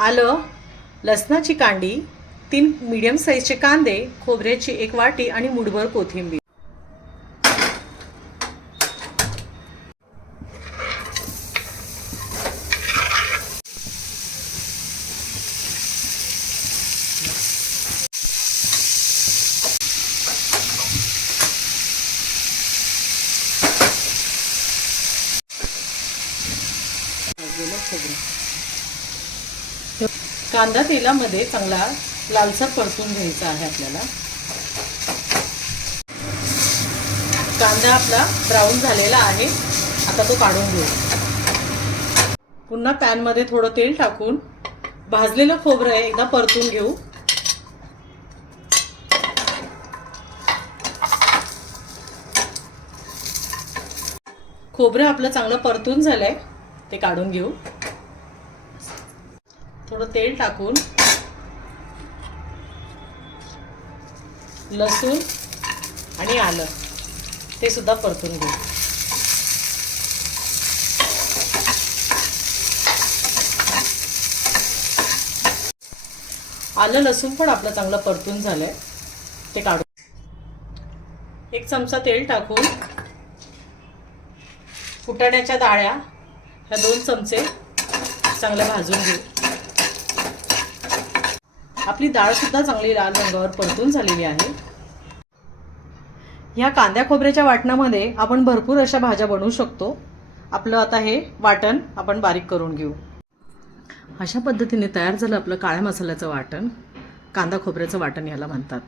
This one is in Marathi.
आलं. लसणाची कांडी तीन मीडियम साईजचे कांदे खोबऱ्याची एक वाटी आणि मुठभर कोथिंबीर. खोबरं. कांदा तेलामध्ये चांगला लालसर परतून घ्यायचा आहे आपल्याला. कांदा आपला ब्राऊन झालेला आहे. आता तो काढून घेऊ. पुन्हा पॅनमध्ये थोडं तेल टाकून भाजलेलं खोबरं आहे एकदा परतून घेऊ. खोबरं आपलं चांगलं परतून झालंय ते काढून घेऊ. थोडं तेल टाकून लसूण आणि आलं ते सुद्धा परतून घेऊ. आलं लसूण पण आपलं चांगलं परतून झालंय. ते काढू. एक चमचा तेल टाकून फुटाण्याच्या डाळ्या ह्या दोन चमचे चांगल्या भाजून घेऊ. आपली डाळ सुद्धा चांगली लाल रंगावर परतून झालेली आहे. ह्या कांद्या खोबऱ्याच्या वाटणामध्ये आपण भरपूर अशा भाज्या बनवू शकतो. आपलं आता हे वाटण आपण बारीक करून घेऊ. अशा पद्धतीने तयार झालं आपलं काळ्या मसाल्याचं वाटण. कांदा खोबऱ्याचं वाटण याला म्हणतात.